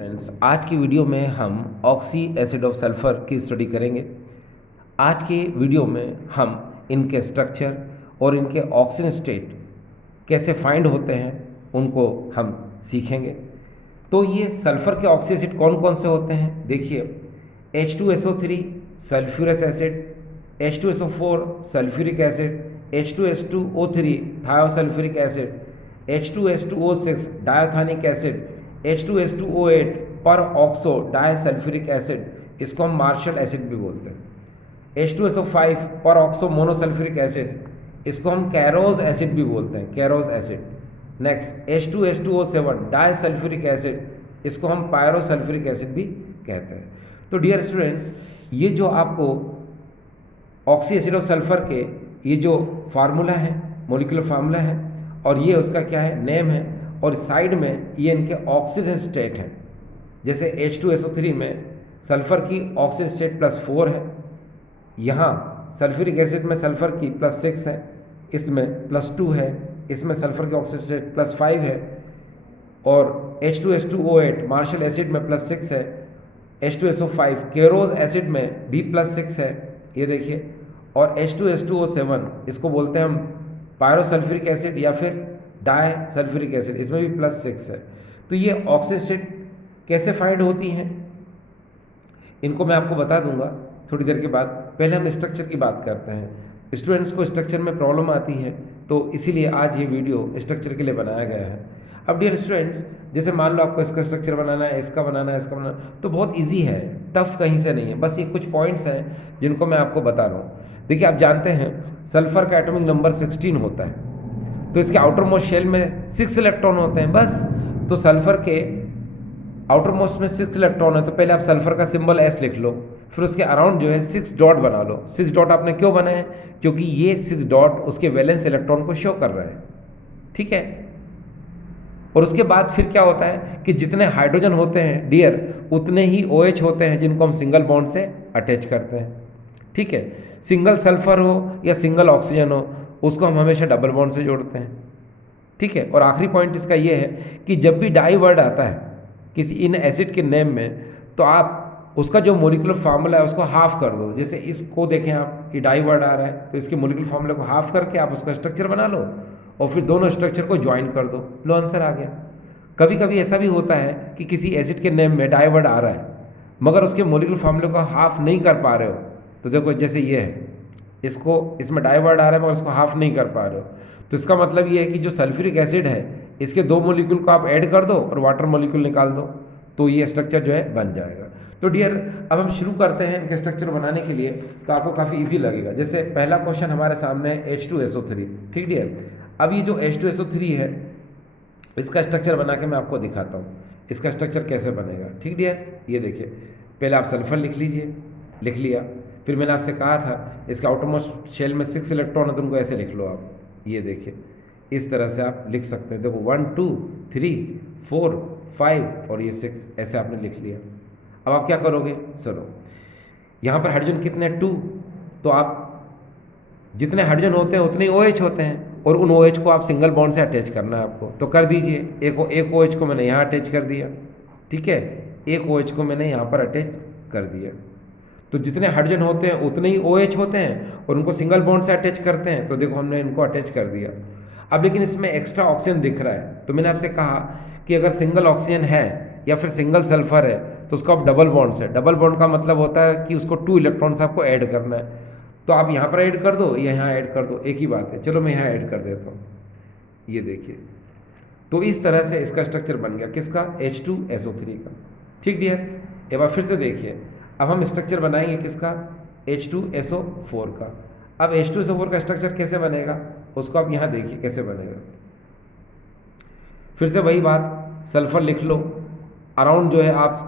Friends, आज की video में हम ऑक्सी एसिड ऑफ सल्फ़र की स्टडी करेंगे। आज के वीडियो में हम इनके स्ट्रक्चर और इनके ऑक्सीजन स्टेट कैसे फाइंड होते हैं उनको हम सीखेंगे। तो ये सल्फ़र के ऑक्सी एसिड कौन कौन से होते हैं देखिए, H2SO3 sulphurous acid, H2SO4 sulphuric acid, H2S2O3 thiosulphuric acid, H2S2O6 dithionic acid, H2S2O8 पर ऑक्सो डायसल्फ्यूरिक एसिड, इसको हम मार्शल एसिड भी बोलते हैं। H2SO5 पर ऑक्सो मोनोसल्फ्यूरिक एसिड, इसको हम कैरोज एसिड भी बोलते हैं, Caro's acid. Next H2S2O7 disulphuric acid, इसको हम पायरोसल्फ्यूरिक एसिड भी कहते हैं। तो डियर स्टूडेंट्स, ये जो आपको ऑक्सी एसिड ऑफ सल्फर के ये जो फार्मूला है, मोलिकुलर फार्मूला है, और ये उसका क्या है, नेम है, और साइड में ये इनके ऑक्सीजन स्टेट है। जैसे H2SO3 में सल्फ़र की ऑक्सीजन स्टेट +4 है, यहाँ सल्फ्यूरिक एसिड में सल्फ़र की +6 है, इसमें +2 है, इसमें सल्फ़र की ऑक्सीजन स्टेट +5 है, और H2S2O8 मार्शल एसिड में +6 है, H2SO5 केरोज एसिड में भी +6 है, ये देखिए, और H2S2O7 इसको बोलते हैं हम पायरोसल्फ्यूरिक एसिड या फिर डाई सल्फ्यूरिक एसिड, इसमें भी +6 है। तो ये ऑक्सीजन स्टेट कैसे फाइंड होती हैं इनको मैं आपको बता दूंगा थोड़ी देर के बाद। पहले हम स्ट्रक्चर की बात करते हैं। स्टूडेंट्स को स्ट्रक्चर में प्रॉब्लम आती है, तो इसीलिए आज ये वीडियो स्ट्रक्चर के लिए बनाया गया है। अब डियर स्टूडेंट्स, जैसे मान लो आपको इसका स्ट्रक्चर बनाना है, इसका बनाना है, इसका बनाना है, तो बहुत ईजी है, टफ कहीं से नहीं है। बस ये कुछ पॉइंट्स हैं जिनको मैं आपको बता रहा हूँ। देखिए, आप जानते हैं सल्फ़र का एटॉमिक नंबर 16 होता है, तो इसके आउटर मोस्ट शेल में 6 इलेक्ट्रॉन होते हैं बस। तो सल्फ़र के आउटर मोस्ट में 6 इलेक्ट्रॉन है, तो पहले आप सल्फ़र का सिंबल S लिख लो, फिर उसके अराउंड जो है 6 डॉट बना लो। 6 डॉट आपने क्यों बनाए? क्योंकि ये 6 डॉट उसके वैलेंस इलेक्ट्रॉन को शो कर रहे हैं, ठीक है। और उसके बाद फिर क्या होता है कि जितने हाइड्रोजन होते हैं डियर, उतने ही OH होते हैं जिनको हम सिंगल बॉन्ड से अटैच करते हैं, ठीक है। सिंगल सल्फर हो या सिंगल ऑक्सीजन हो, उसको हम हमेशा डबल बॉन्ड से जोड़ते हैं, ठीक है। और आखिरी पॉइंट इसका ये है कि जब भी डाई वर्ड आता है किसी इन एसिड के नेम में, तो आप उसका जो मोलिकुलर फार्मूला है उसको हाफ कर दो। जैसे इसको देखें आप, ये डाई वर्ड आ रहा है, तो इसके मोलिकुलर फार्मूला को हाफ करके आप उसका स्ट्रक्चर बना लो, और फिर दोनों स्ट्रक्चर को ज्वाइन कर दो, लो आंसर आ गया। कभी कभी ऐसा भी होता है कि किसी एसिड के नेम में डाई वर्ड आ रहा है, मगर उसके मोलिकुलर फार्मूले को हाफ नहीं कर पा रहे हो, तो देखो जैसे ये है, इसको इसमें डाई वर्ड आ रहा है मगर इसको हाफ नहीं कर पा रहे हो, तो इसका मतलब ये है कि जो सल्फ्यूरिक एसिड है, इसके 2 मोलिक्यूल को आप ऐड कर दो और वाटर मोलिक्यूल निकाल दो, तो ये स्ट्रक्चर जो है बन जाएगा। तो डियर, अब हम शुरू करते हैं इनके स्ट्रक्चर बनाने के लिए, तो आपको काफ़ी इजी लगेगा। जैसे पहला क्वेश्चन हमारे सामने है H2SO3, ठीक डियर। अब ये जो H2SO3 है, इसका स्ट्रक्चर बना के मैं आपको दिखाता हूँ इसका स्ट्रक्चर कैसे बनेगा, ठीक डियर। ये देखिए, पहले आप सल्फर लिख लीजिए, लिख लिया, फिर मैंने आपसे कहा था इसका आउटरमोस्ट शेल में 6 इलेक्ट्रॉन है, तो उनको ऐसे लिख लो आप, ये देखिए इस तरह से आप लिख सकते हैं। देखो 1 2 3 4 5 और ये 6, ऐसे आपने लिख लिया। अब आप क्या करोगे, सुनो, यहाँ पर हाइड्रोजन कितने, 2, तो आप जितने हाइड्रोजन होते हैं उतने ही OH होते हैं, और उन OH को आप सिंगल बॉन्ड से अटैच करना है आपको, तो कर दीजिए। एक OH को मैंने यहाँ अटैच कर दिया, ठीक है, एक OH को मैंने यहाँ पर अटैच कर दिया। तो जितने हाइड्रोजन होते हैं उतने ही OH होते हैं, और उनको सिंगल बॉन्ड से अटैच करते हैं, तो देखो हमने इनको अटैच कर दिया। अब लेकिन इसमें एक्स्ट्रा ऑक्सीजन दिख रहा है, तो मैंने आपसे कहा कि अगर सिंगल ऑक्सीजन है या फिर सिंगल सल्फर है, तो उसको आप डबल बॉन्ड से, डबल बॉन्ड का मतलब होता है कि उसको 2 इलेक्ट्रॉन्स आपको ऐड करना है, तो आप यहाँ पर ऐड कर दो या यहाँ ऐड कर दो, एक ही बात है। चलो मैं यहाँ ऐड कर देता हूँ, ये देखिए, तो इस तरह से इसका स्ट्रक्चर बन गया, किसका, H2SO3 का, ठीक डियर। एक बार फिर से देखिए, अब हम स्ट्रक्चर बनाएंगे किसका, H2SO4 का। अब H2SO4 का स्ट्रक्चर कैसे बनेगा उसको आप यहाँ देखिए कैसे बनेगा। फिर से वही बात, सल्फर लिख लो, अराउंड जो है आप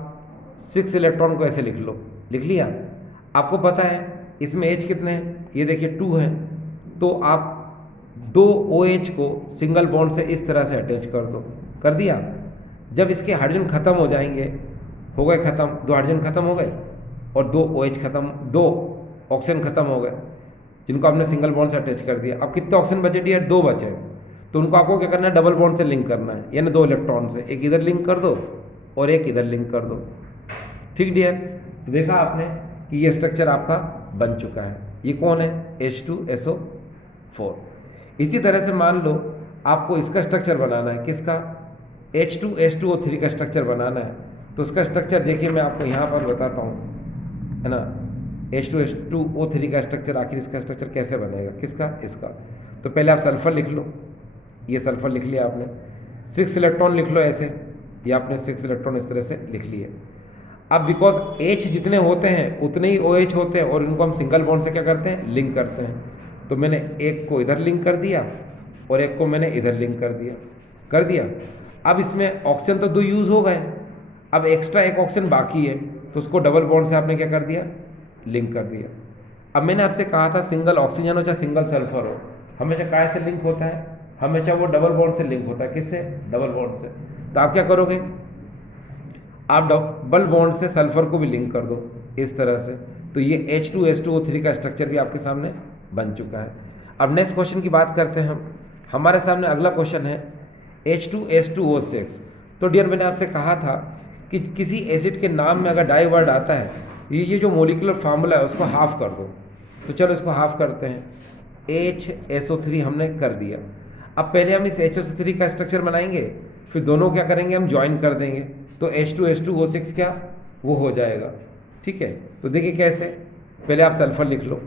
6 इलेक्ट्रॉन को ऐसे लिख लो, लिख लिया। आपको पता है इसमें H कितने हैं, ये देखिए 2 हैं, तो आप 2 OH को सिंगल बॉन्ड से इस तरह से अटैच कर दो, कर दिया। जब इसके हाइड्रोजन खत्म हो जाएंगे, हो गए खत्म, 2 हाइड्रोजन खत्म हो गए और 2 OH खत्म, 2 ऑक्सीजन खत्म हो गए, जिनको आपने सिंगल बॉन्ड से अटैच कर दिया। अब कितने ऑक्सीजन बचे डियर, 2 बचे, तो उनको आपको क्या करना है, डबल बॉन्ड से लिंक करना है, यानी 2 इलेक्ट्रॉन से, एक इधर लिंक कर दो और एक इधर लिंक कर दो। ठीक डियर, देखा आपने कि ये स्ट्रक्चर आपका बन चुका है। ये कौन है? H2SO4। इसी तरह से मान लो आपको इसका स्ट्रक्चर बनाना है, किसका? H2S2O3 का स्ट्रक्चर बनाना है। तो उसका स्ट्रक्चर देखिए मैं आपको यहाँ पर बताता हूँ, है ना। H2S2O3 का स्ट्रक्चर, आखिर इसका स्ट्रक्चर कैसे बनेगा? किसका? इसका। तो पहले आप सल्फर लिख लो, ये सल्फर लिख लिया आपने। 6 इलेक्ट्रॉन लिख लो ऐसे, ये आपने 6 इलेक्ट्रॉन इस तरह से लिख लिए। अब बिकॉज H जितने होते हैं उतने ही OH होते हैं और इनको हम सिंगल बॉन्ड से क्या करते हैं? लिंक करते हैं। तो मैंने एक को इधर लिंक कर दिया और एक को मैंने इधर लिंक कर दिया। अब इसमें ऑक्सीजन तो 2 यूज़ हो गए, अब एक्स्ट्रा एक ऑक्सीजन बाकी है, तो उसको डबल बॉन्ड से आपने क्या कर दिया? लिंक कर दिया। अब मैंने आपसे कहा था सिंगल ऑक्सीजन हो चाहे सिंगल सल्फर हो, हमेशा काय से लिंक होता है? हमेशा वो डबल बॉन्ड से लिंक होता है। किससे? डबल बॉन्ड से। तो आप क्या करोगे? आप डबल बॉन्ड से सल्फर को भी लिंक कर दो इस तरह से। तो ये H2S2O3 का स्ट्रक्चर भी आपके सामने बन चुका है। अब नेक्स्ट क्वेश्चन की बात करते हैं हम। हमारे सामने अगला क्वेश्चन है H2S2O6। तो डियर, मैंने आपसे कहा था कि किसी एसिड के नाम में अगर डाई वर्ड आता है, ये जो मोलिकुलर फार्मूला है उसको हाफ कर दो। तो चलो इसको हाफ करते हैं। HSO3 हमने कर दिया। अब पहले हम इस HSO3 का स्ट्रक्चर बनाएंगे, फिर दोनों क्या करेंगे? हम ज्वाइन कर देंगे। तो H2S2O6 क्या वो हो जाएगा। ठीक है, तो देखिए कैसे। पहले आप सल्फर लिख लो।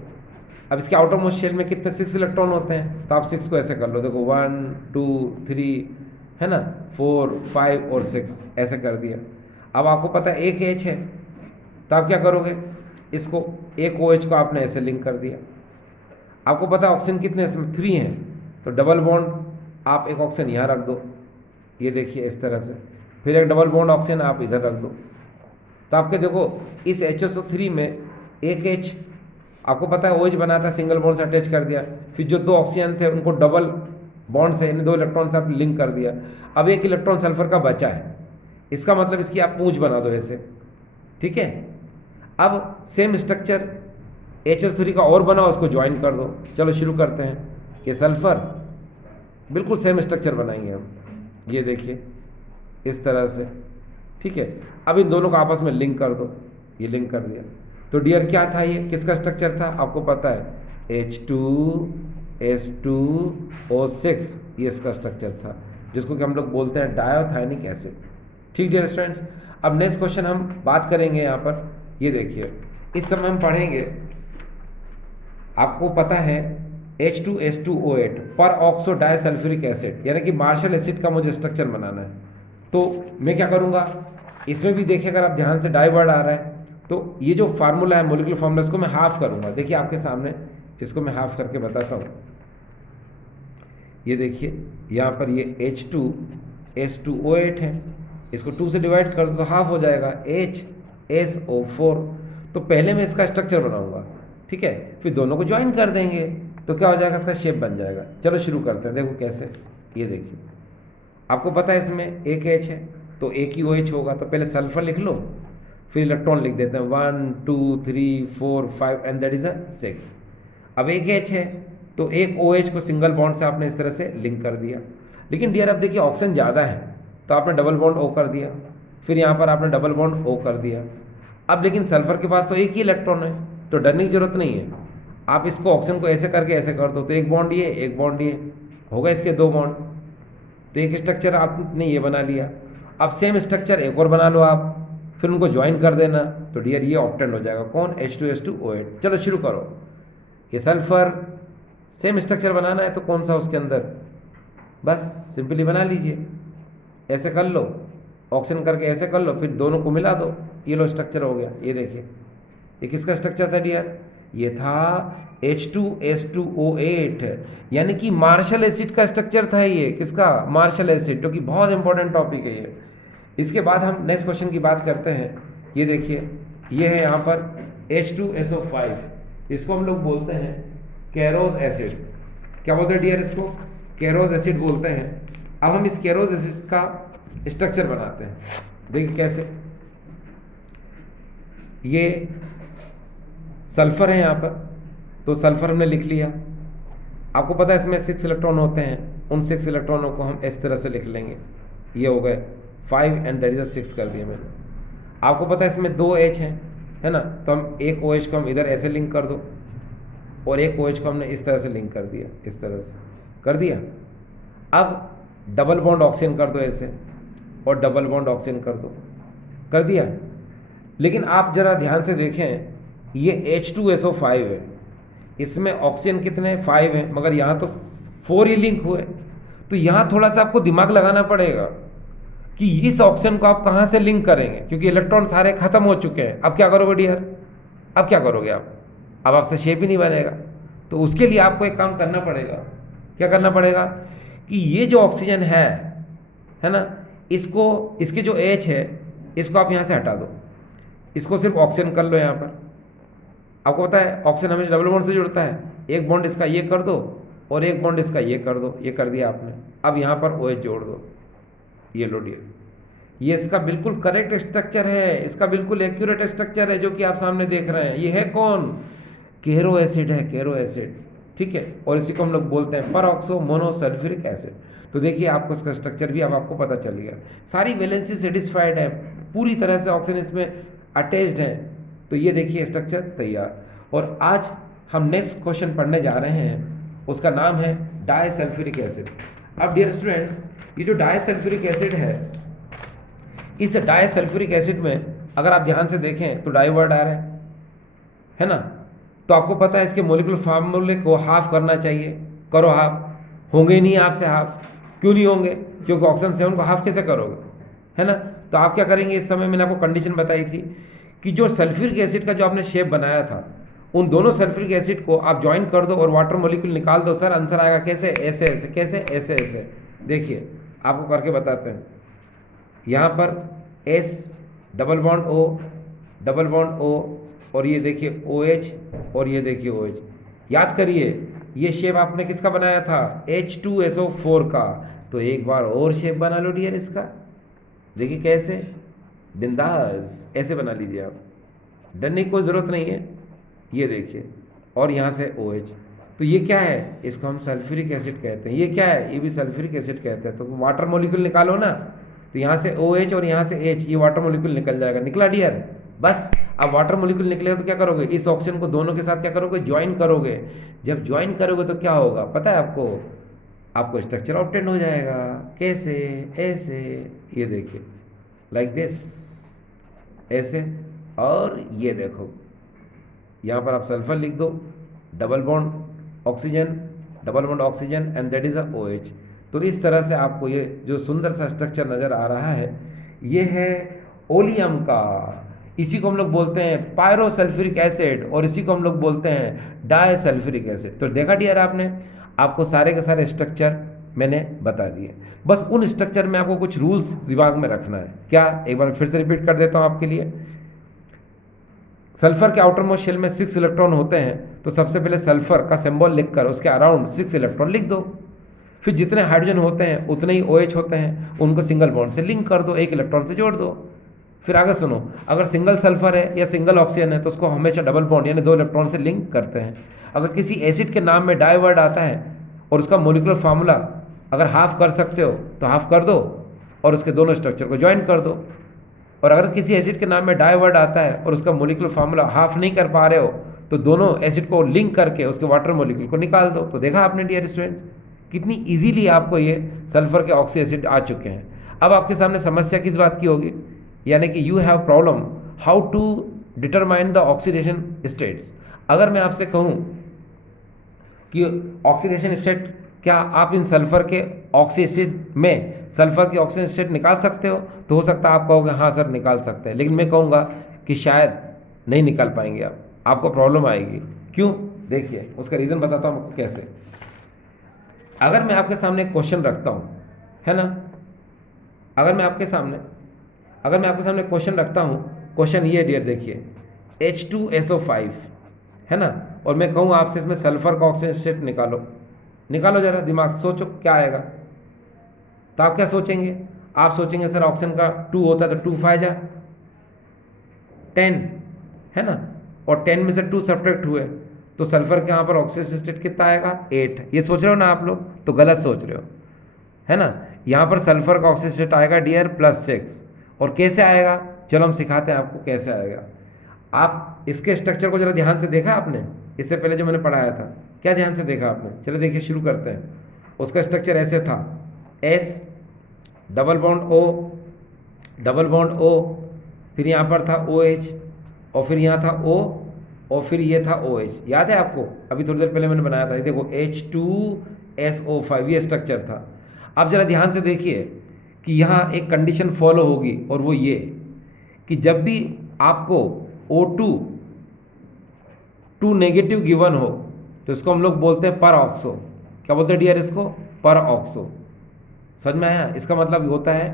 अब इसके आउटर मोस्ट शेल में कितने? 6 इलेक्ट्रॉन होते हैं, तो आप 6 को ऐसे कर लो। देखो 1 2 3, है ना, 4 5 और 6 ऐसे कर दिया। अब आपको पता है एक H है, तो आप क्या करोगे? इसको एक OH को आपने ऐसे लिंक कर दिया। आपको पता है ऑक्सीजन कितने इसमें? 3 हैं, तो डबल बॉन्ड आप एक ऑक्सीजन यहाँ रख दो, ये देखिए इस तरह से। फिर एक डबल बॉन्ड ऑक्सीजन आप इधर रख दो। तो आपके देखो इस HSO3 में एक H, आपको पता है OH बना था, सिंगल बॉन्ड से अटैच कर दिया। फिर जो 2 ऑक्सीजन थे उनको डबल बॉन्ड से, इन 2 इलेक्ट्रॉन से आप लिंक कर दिया। अब एक इलेक्ट्रॉन सल्फर का बचा है, इसका मतलब इसकी आप पूंछ बना दो ऐसे। ठीक है, अब सेम स्ट्रक्चर HSO3 का और बना, उसको ज्वाइन कर दो। चलो शुरू करते हैं। ये सल्फर, बिल्कुल सेम स्ट्रक्चर बनाएंगे हम, ये देखिए इस तरह से। ठीक है, अब इन दोनों को आपस में लिंक कर दो, ये लिंक कर दिया। तो डियर क्या था? ये किसका स्ट्रक्चर था? आपको पता है H2S2O6, ये इसका स्ट्रक्चर था, जिसको कि हम लोग बोलते हैं डायोथाइनिक एसिड। ठीक डियर स्टूडेंट्स, अब नेक्स्ट क्वेश्चन हम बात करेंगे यहाँ पर। ये देखिए इस समय हम पढ़ेंगे, आपको पता है H2S2O8 पर ऑक्सो डाइसल्फ्यूरिक एसिड, यानी कि मार्शल एसिड का मुझे स्ट्रक्चर बनाना है। तो मैं क्या करूँगा, इसमें भी देखिए अगर आप ध्यान से डाई वर्ड आ रहा है, तो ये जो फार्मूला है मोलिकुलर फार्मूला, इसको मैं हाफ करूँगा। देखिए आपके सामने इसको मैं हाफ करके बताता हूँ। ये देखिए यहाँ पर ये H2S2O8 है, इसको 2 से डिवाइड कर दो तो हाफ हो जाएगा HSO4। तो पहले मैं इसका स्ट्रक्चर बनाऊंगा, ठीक है, फिर दोनों को ज्वाइन कर देंगे तो क्या हो जाएगा? इसका शेप बन जाएगा। चलो शुरू करते हैं। देखो कैसे, ये देखिए आपको पता है इसमें एक H है, तो एक ही OH होगा। तो पहले सल्फर लिख लो, फिर इलेक्ट्रॉन लिख देते हैं 1 2 3 4 5 एंड दैट इज 6। अब एक H है, तो एक OH को सिंगल बॉन्ड से आपने इस तरह से लिंक कर दिया। लेकिन डियर अब देखिए ऑक्सीजन ज़्यादा है, तो आपने डबल बॉन्ड O कर दिया, फिर यहाँ पर आपने डबल बॉन्ड O कर दिया। अब लेकिन सल्फर के पास तो एक ही इलेक्ट्रॉन है, तो डरने की जरूरत नहीं है। आप इसको ऑक्सीजन को ऐसे करके ऐसे कर दो, तो एक बॉन्ड ये, एक बॉन्ड ये, होगा इसके 2 बॉन्ड। तो एक स्ट्रक्चर आपने ये बना लिया। अब सेम स्ट्रक्चर एक और बना लो आप, फिर उनको ज्वाइन कर देना, तो डियर ये ऑक्टेन हो जाएगा। कौन? H2S2O8। चलो शुरू करो। ये सल्फर सेम स्ट्रक्चर बनाना है, तो कौन सा उसके अंदर, बस सिंपली बना लीजिए, ऐसे कर लो, ऑक्सीजन करके ऐसे कर लो, फिर दोनों को मिला दो, ये लो स्ट्रक्चर हो गया। ये देखिए ये किसका स्ट्रक्चर था डियर? ये था H2S2O8, यानी कि मार्शल एसिड का स्ट्रक्चर था ये। किसका? मार्शल एसिड, जो कि बहुत इंपॉर्टेंट टॉपिक है ये। इसके बाद हम नेक्स्ट क्वेश्चन की बात करते हैं। ये देखिए ये है यहाँ पर H2SO5, इसको हम लोग बोलते हैं कैरोज एसिड। क्या बोलते हैं डियर? इसको कैरोज एसिड बोलते हैं। अब हम इस कैरोज एसिड का स्ट्रक्चर बनाते हैं। देखिए कैसे, ये सल्फर है यहाँ पर, तो सल्फर हमने लिख लिया। आपको पता है इसमें 6 इलेक्ट्रॉन होते हैं, उन 6 इलेक्ट्रॉनों को हम इस तरह से लिख लेंगे, ये हो गए 5 एंड दैट इज 6 कर दिया मैंने। आपको पता है इसमें 2 H हैं, है ना, तो हम एक OH को हम इधर ऐसे लिंक कर दो और एक OH को हमने इस तरह से लिंक कर दिया, इस तरह से कर दिया। अब डबल बॉन्ड ऑक्सीजन कर दो ऐसे और डबल बॉन्ड ऑक्सीजन कर दिया। लेकिन आप ज़रा ध्यान से देखें, ये H2SO5 है, इसमें ऑक्सीजन कितने 5 हैं, मगर यहाँ तो 4 ही लिंक हुए। तो यहाँ थोड़ा सा आपको दिमाग लगाना पड़ेगा कि इस ऑक्सीजन को आप कहाँ से लिंक करेंगे, क्योंकि इलेक्ट्रॉन सारे खत्म हो चुके हैं। अब क्या करोगे डियर, अब क्या करोगे आप, अब आपसे शेप ही नहीं बनेगा। तो उसके लिए आपको एक काम करना पड़ेगा। क्या करना पड़ेगा कि ये जो ऑक्सीजन है ना, इसको, इसके जो H है इसको आप यहाँ से हटा दो, इसको सिर्फ ऑक्सीजन कर लो। यहाँ पर आपको पता है ऑक्सीजन हमेशा डबल बॉन्ड से जुड़ता है। एक बॉन्ड इसका ये कर दो और एक बॉन्ड इसका ये कर दो, ये कर दिया आपने। अब यहाँ पर OH जोड़ दो, ये लो डियर, ये इसका बिल्कुल करेक्ट स्ट्रक्चर है, इसका बिल्कुल एक्यूरेट स्ट्रक्चर है जो कि आप सामने देख रहे हैं। ये है कौन, केरो एसिड है, केरो एसिड, ठीक है। और इसी को हम लोग बोलते हैं परऑक्सो मोनोसल्फ्यूरिक एसिड। तो देखिए आपको इसका स्ट्रक्चर भी अब आपको पता चल गया। सारी वैलेंसी सेटिस्फाइड है, पूरी तरह से ऑक्सीजन इसमें अटैच्ड है। तो ये देखिए स्ट्रक्चर तैयार। और आज हम नेक्स्ट क्वेश्चन पढ़ने जा रहे हैं, उसका नाम है डाइसल्फ्यूरिक एसिड। अब डियर स्टूडेंट्स, ये जो डाइसल्फ्यूरिक एसिड इस डाइसल्फ्यूरिक एसिड में अगर आप ध्यान से देखें तो डाई वर्ड आ रहा है ना। तो आपको पता है इसके मोलिकुलर फार्मूले को हाफ करना चाहिए, करो हाफ। होंगे नहीं आपसे हाफ, क्यों नहीं होंगे, क्योंकि ऑक्सीजन 7 को हाफ कैसे करोगे, है ना। तो आप क्या करेंगे, इस समय मैंने आपको कंडीशन बताई थी कि जो सल्फ्यूरिक एसिड का जो आपने शेप बनाया था, उन दोनों सल्फ्यूरिक एसिड को आप ज्वाइन कर दो और वाटर मोलिक्यूल निकाल दो। सर आंसर आएगा कैसे, ऐसे ऐसे, कैसे, ऐसे ऐसे। देखिए आपको करके बताते हैं। यहाँ पर S डबल बॉन्ड O और ये देखिए OH और ये देखिए OH। याद करिए ये शेप आपने किसका बनाया था, H2SO4 का। तो एक बार और शेप बना लो डियर इसका, देखिए कैसे, बिंदास ऐसे बना लीजिए आप, डरने की कोई ज़रूरत नहीं है। ये देखिए, और यहाँ से OH। तो ये क्या है, इसको हम सल्फ्यूरिक एसिड कहते हैं। ये क्या है, ये भी सल्फ्यूरिक एसिड कहते हैं। तो वाटर मोलिक्यूल निकालो ना, तो यहाँ से OH और यहाँ से H, ये वाटर मोलिक्यूल निकल जाएगा। निकला डियर, बस। अब वाटर मोलिक्यूल निकलेगा तो क्या करोगे, इस ऑक्सीजन को दोनों के साथ क्या करोगे, ज्वाइन करोगे। जब ज्वाइन करोगे तो क्या होगा पता है आपको स्ट्रक्चर ऑब्टेन हो जाएगा। कैसे, ऐसे, ये देखिए लाइक दिस, ऐसे। और ये देखो यहाँ पर आप सल्फर लिख दो, double bond oxygen and that is a OH। तो इस तरह से आपको ये जो सुंदर सा स्ट्रक्चर नज़र आ रहा है, ये है ओलियम का। इसी को हम लोग बोलते हैं पायरोसल्फ्यूरिक एसिड और इसी को हम लोग बोलते हैं डाइसल्फ्यूरिक एसिड। तो देखा डियर आपने, आपको सारे के सारे स्ट्रक्चर मैंने बता दिए। बस उन स्ट्रक्चर में आपको कुछ रूल्स दिमाग में रखना है। क्या, एक बार फिर से रिपीट कर देता हूँ आपके लिए। सल्फर के आउटर मोस्ट शेल में 6 इलेक्ट्रॉन होते हैं, तो सबसे पहले सल्फर का सिंबल लिखकर उसके अराउंड 6 इलेक्ट्रॉन लिख दो। फिर जितने हाइड्रोजन होते हैं उतने ही OH होते हैं, उनको सिंगल बॉन्ड से लिंक कर दो, एक इलेक्ट्रॉन से जोड़ दो। फिर आगे सुनो, अगर सिंगल सल्फर है या सिंगल ऑक्सीजन है तो उसको हमेशा डबल बॉन्ड यानी 2 इलेक्ट्रॉन से लिंक करते हैं। अगर किसी एसिड के नाम में डाई वर्ड आता है और उसका मोलिकुलर फार्मूला अगर हाफ कर सकते हो तो हाफ कर दो और उसके दोनों स्ट्रक्चर को ज्वाइन कर दो। और अगर किसी एसिड के नाम में डाई वर्ड आता है और उसका मोलिकुलर फार्मूला हाफ नहीं कर पा रहे हो तो दोनों एसिड को लिंक करके उसके वाटर मोलिक्यूल को निकाल दो। तो देखा आपने डियर स्टूडेंट्स, कितनी इजीली आपको ये सल्फर के ऑक्सी एसिड आ चुके हैं। अब आपके सामने समस्या किस बात की होगी, यानी कि you have problem how to determine the oxidation states. अगर मैं आपसे कहूँ कि ऑक्सीडेशन स्टेट, क्या आप इन सल्फर के ऑक्सी एसिड में सल्फर की ऑक्सीजन स्टेट निकाल सकते हो, तो हो सकता है आप कहोगे हाँ सर निकाल सकते हैं, लेकिन मैं कहूँगा कि शायद नहीं निकाल पाएंगे आप, आपको प्रॉब्लम आएगी। क्यों, देखिए उसका रीज़न बताता हूँ आपको कैसे। अगर मैं आपके सामने एक क्वेश्चन रखता हूँ, है ना, अगर मैं आपके सामने क्वेश्चन रखता हूँ, क्वेश्चन ये डियर देखिए, H2SO5 है ना, और मैं कहूँ आपसे इसमें सल्फर का ऑक्सीजन स्टेट निकालो जरा, दिमाग सोचो क्या आएगा। तो आप क्या सोचेंगे, आप सोचेंगे सर ऑक्सीजन का 2 होता तो 2 5 जा 10 है ना, और 10 में से 2 सब्ट्रैक्ट हुए तो सल्फर के यहाँ पर ऑक्सीजन स्टेट कितना आएगा 8। ये सोच रहे हो ना आप लोग, तो गलत सोच रहे हो, है ना। यहाँ पर सल्फर का ऑक्सीजन स्टेट आएगा डियर +6। और कैसे आएगा, चलो हम सिखाते हैं आपको कैसे आएगा। आप इसके स्ट्रक्चर को जरा ध्यान से देखा आपने, इससे पहले जो मैंने पढ़ाया था, क्या ध्यान से देखा आपने? चलो देखिए, शुरू करते हैं। उसका स्ट्रक्चर ऐसे था, S double bond O double bond O, फिर यहाँ पर था OH, और फिर यहाँ था O, और फिर ये था OH। याद है आपको? अभी थोड़ी देर पहले मैंने बनाया था, ये देखो H2SO5, ये स्ट्रक्चर था। अब जरा ध्यान से देखिए कि यहाँ एक कंडीशन फॉलो होगी, और वो ये कि जब भी आपको O2 नेगेटिव गिवन हो तो इसको हम लोग बोलते हैं पर ऑक्सो। क्या बोलते हैं डियर इसको? पर ऑक्सो। समझ में आया? इसका मतलब होता है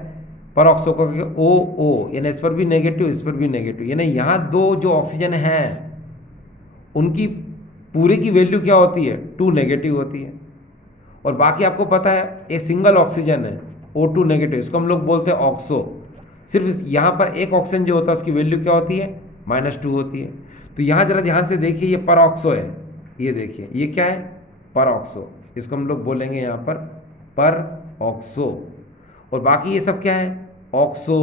पर ऑक्सो को, O यानी इस पर भी नेगेटिव, इस पर भी नेगेटिव, यानी यहाँ दो जो ऑक्सीजन हैं उनकी पूरे की वैल्यू क्या होती है? 2 नेगेटिव होती है। और बाकी आपको पता है ये सिंगल ऑक्सीजन है O2 नेगेटिव, इसको हम लोग बोलते हैं ऑक्सो। सिर्फ यहाँ पर एक ऑक्सीजन जो होता है उसकी वैल्यू क्या होती है? -2 होती है। तो यहाँ जरा ध्यान से देखिए, ये पर ऑक्सो है, ये देखिए ये क्या है? पर ऑक्सो। इसको हम लोग बोलेंगे यहाँ पर ऑक्सो। और बाकी ये सब क्या है? Oxo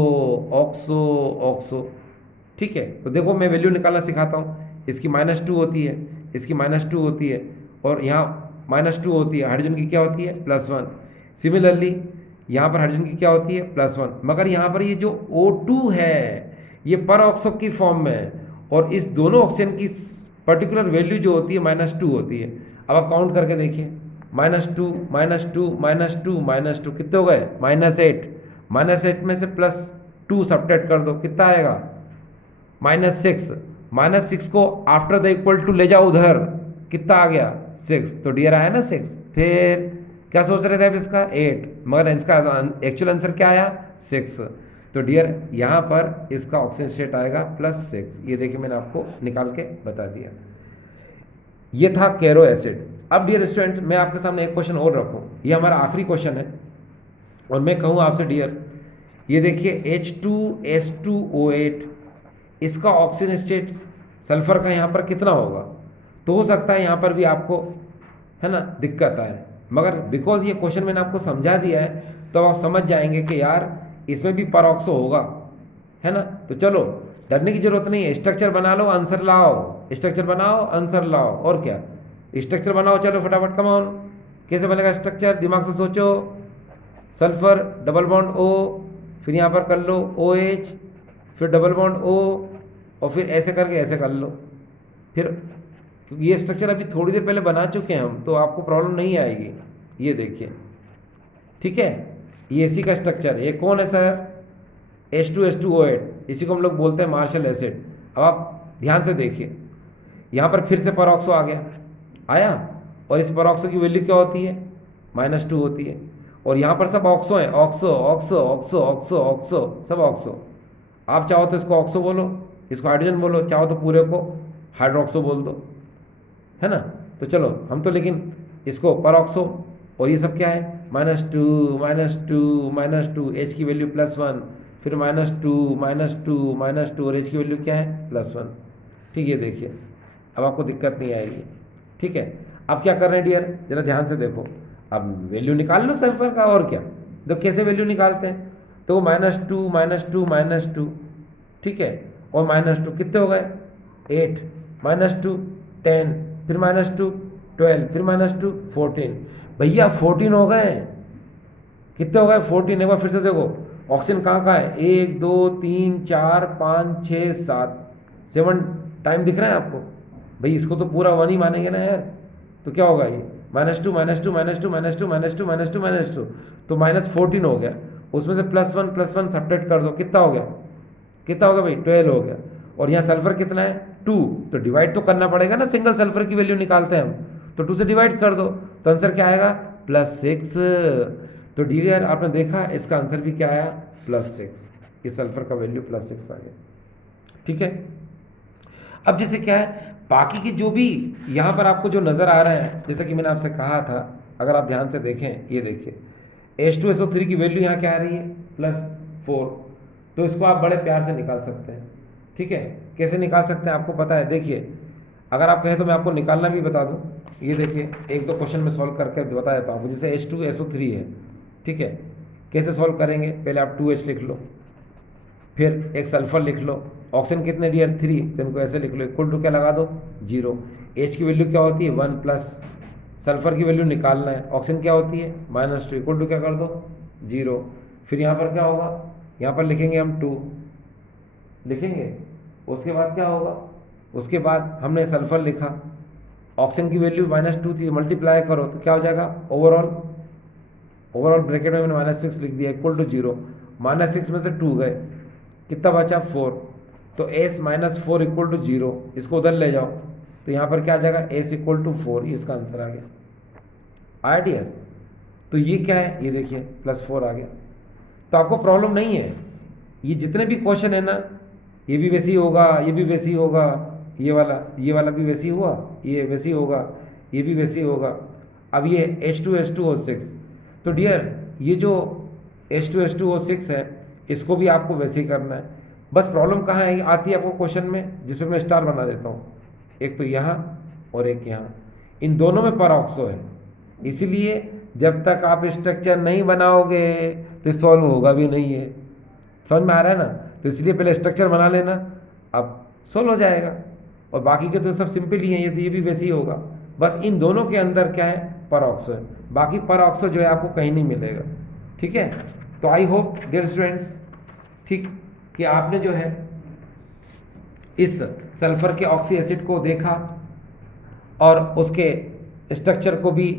oxo oxo. ठीक है, तो देखो मैं वैल्यू निकालना सिखाता हूँ। इसकी -2 होती है, इसकी -2 होती है, और यहाँ -2 होती है। हाइड्रोजन की क्या होती है? +1। सिमिलरली यहाँ पर हाइड्रोजन की क्या होती है? +1। मगर यहाँ पर ये जो O2 है ये पर ऑक्सो की फॉर्म में है, और इस दोनों ऑक्सीजन की पर्टिकुलर वैल्यू जो होती है -2 होती है। अब आप काउंट करके देखिए, -2 -2 -2 -2 कितने हो गए? -8। -8 में से +2 सब्ट्रैक्ट कर दो, कितना आएगा? -6। -6 को आफ्टर द इक्वल टू ले जाओ उधर, कितना आ गया? 6। तो डियर आया ना 6। फिर क्या सोच रहे थे आप इसका? 8, मगर इसका एक्चुअल आंसर क्या आया? 6। तो डियर यहाँ पर इसका ऑक्सीजन स्टेट आएगा +6। ये देखिए मैंने आपको निकाल के बता दिया। ये था केरो एसिड। अब डियर स्टूडेंट, मैं आपके सामने एक क्वेश्चन और रखूँ, ये हमारा आखिरी क्वेश्चन है, और मैं कहूँ आपसे डियर, ये देखिए H2S2O8, इसका ऑक्सीजन स्टेट सल्फर का यहाँ पर कितना होगा? तो हो सकता है यहाँ पर भी आपको, है ना, दिक्कत आए, मगर बिकॉज ये क्वेश्चन मैंने आपको समझा दिया है तो आप समझ जाएंगे कि यार इसमें भी पर ऑक्सो होगा, है ना। तो चलो डरने की जरूरत नहीं है, स्ट्रक्चर बना लो, आंसर लाओ, स्ट्रक्चर बनाओ, आंसर लाओ, और क्या, स्ट्रक्चर बनाओ, चलो फटाफट, कम ऑन। कैसे बनेगा स्ट्रक्चर? दिमाग से सोचो। सल्फर डबल बॉन्ड O, फिर यहाँ पर कर लो OH, फिर डबल बॉन्ड O, और फिर ऐसे करके ऐसे कर लो। फिर क्योंकि ये स्ट्रक्चर अभी थोड़ी देर पहले बना चुके हैं हम, तो आपको प्रॉब्लम नहीं आएगी। ये देखिए, ठीक है, ये इसी का स्ट्रक्चर है। ये कौन है सर? H2S2O8, इसी को हम लोग बोलते हैं मार्शल एसिड। अब आप ध्यान से देखिए, यहाँ पर फिर से परऑक्सो आ गया, आया, और इस परऑक्सो की वैल्यू क्या होती है? -2 होती है। और यहाँ पर सब ऑक्सो है, oxo oxo oxo oxo oxo, सब ऑक्सो। आप चाहो तो इसको ऑक्सो बोलो, इसको हाइड्रोजन बोलो, चाहो तो पूरे को हाइड्रोक्सो बोल दो, है ना। तो चलो हम तो लेकिन इसको परऑक्सो, और ये सब क्या है? -2 -2 -2, H की वैल्यू +1, फिर -2 -2 -2, और H की वैल्यू क्या है? +1। ठीक है, देखिए अब आपको दिक्कत नहीं आएगी। ठीक है, अब क्या कर रहे हैं डियर, जरा ध्यान से देखो। अब वैल्यू निकाल लो सल्फर का, और क्या। तो कैसे वैल्यू निकालते हैं? तो -2 -2 -2, ठीक है, और -2 कितने हो गए? 8, -2 10, फिर -2 12, फिर -2 14। भैया 14 हो गए। कितने हो गए? 14। एक बार फिर से देखो, ऑक्सीजन कहाँ कहाँ है? 1 2 3 4 5 6 7, 7 टाइम दिख रहा है आपको? भाई इसको तो पूरा 1 ही मानेंगे ना यार। तो क्या होगा ये? -2 -2 -2 -2 -2 -2 -2, तो -14 हो गया। उसमें से +1 सब्ट्रैक्ट कर दो, कितना हो गया? कितना हो गया भाई? 12 हो गया। और यहाँ सल्फर कितना है? 2, तो डिवाइड तो करना पड़ेगा ना, सिंगल सल्फर की वैल्यू निकालते हैं हम, तो 2 से डिवाइड कर दो, तो आंसर क्या आएगा? +6। तो डियर आपने देखा, इसका आंसर भी क्या आया? +6। इस सल्फर का वैल्यू +6 आ गया। ठीक है, अब जैसे क्या है, बाकी की जो भी यहाँ पर आपको जो नज़र आ रहा है, जैसा कि मैंने आपसे कहा था, अगर आप ध्यान से देखें, ये देखिए H2SO3 की वैल्यू यहाँ क्या आ रही है? +4। तो इसको आप बड़े प्यार से निकाल सकते हैं। ठीक है, कैसे निकाल सकते हैं आपको पता है? देखिए, अगर आप कहें तो मैं आपको निकालना भी बता दूं। ये देखिए, एक दो क्वेश्चन में सॉल्व करके बता देता हूँ आपको। जैसे H2SO3 है, ठीक है, कैसे सॉल्व करेंगे, पहले आप 2H लिख लो, फिर एक सल्फर लिख लो, ऑक्सीजन कितने डियर 3, तो इनको ऐसे लिख लो, इक्वल टू क्या लगा दो 0। H की वैल्यू क्या होती है 1 प्लस सल्फर की वैल्यू निकालना है, ऑक्सीजन क्या होती है -2, इक्वल टू क्या कर दो 0। फिर यहाँ पर क्या होगा, यहाँ पर लिखेंगे हम 2 लिखेंगे, उसके बाद क्या होगा, उसके बाद हमने सल्फर लिखा, ऑक्सीजन की वैल्यू -2 थी, मल्टीप्लाई करो तो क्या हो जाएगा ओवरऑल ब्रैकेट में मैंने -6 लिख दिया, इक्वल टू 0। -6 में से 2 गए, कितना बचा 4, तो S -4 इक्वल टू 0, इसको उधर ले जाओ तो यहाँ पर क्या आ जाएगा S इक्वल टू 4, ये इसका आंसर आ गया। आया डियर, तो ये क्या है, ये देखिए +4 आ गया। तो आपको प्रॉब्लम नहीं है, ये जितने भी क्वेश्चन है ना, ये भी वैसे ही होगा, ये भी वैसे ही होगा, ये वाला भी वैसे ही हुआ, ये वैसे ही होगा, ये भी वैसे ही होगा। अब ये H2H2O6, तो डियर ये जो H2H2O6 है इसको भी आपको वैसे ही करना है। बस प्रॉब्लम कहाँ है आती है आपको क्वेश्चन में, जिस पे मैं स्टार बना देता हूँ, एक तो यहाँ और एक यहाँ, इन दोनों में परऑक्सो है, इसीलिए जब तक आप स्ट्रक्चर नहीं बनाओगे तो सॉल्व होगा भी नहीं है। समझ में आ रहा है ना, तो इसलिए पहले स्ट्रक्चर बना लेना, अब सॉल्व हो जाएगा। और बाकी के तो सब सिंपल ही हैं, ये तो ये भी वैसे ही होगा, बस इन दोनों के अंदर क्या है परऑक्सो है, बाकी परऑक्सो जो है आपको कहीं नहीं मिलेगा। ठीक है, तो आई होप डियर स्टूडेंट्स, ठीक, कि आपने जो है इस सल्फर के ऑक्सी एसिड को देखा और उसके स्ट्रक्चर को भी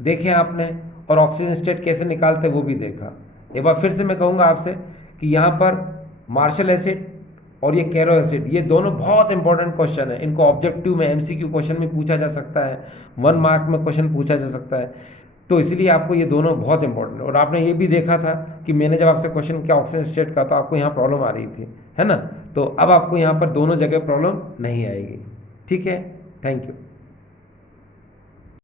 देखे आपने, और ऑक्सीजन स्टेट कैसे निकालते वो भी देखा। एक बार फिर से मैं कहूँगा आपसे कि यहाँ पर मार्शल एसिड और ये कैरो एसिड, ये दोनों बहुत इंपॉर्टेंट क्वेश्चन है, इनको ऑब्जेक्टिव में MCQ क्वेश्चन में पूछा जा सकता है, 1 मार्क में क्वेश्चन पूछा जा सकता है, तो इसलिए आपको ये दोनों बहुत इंपॉर्टेंट है। और आपने ये भी देखा था कि मैंने जब आपसे क्वेश्चन किया ऑक्सीजन स्टेट का, तो आपको यहाँ प्रॉब्लम आ रही थी, है ना, तो अब आपको यहाँ पर दोनों जगह प्रॉब्लम नहीं आएगी। ठीक है, थैंक यू।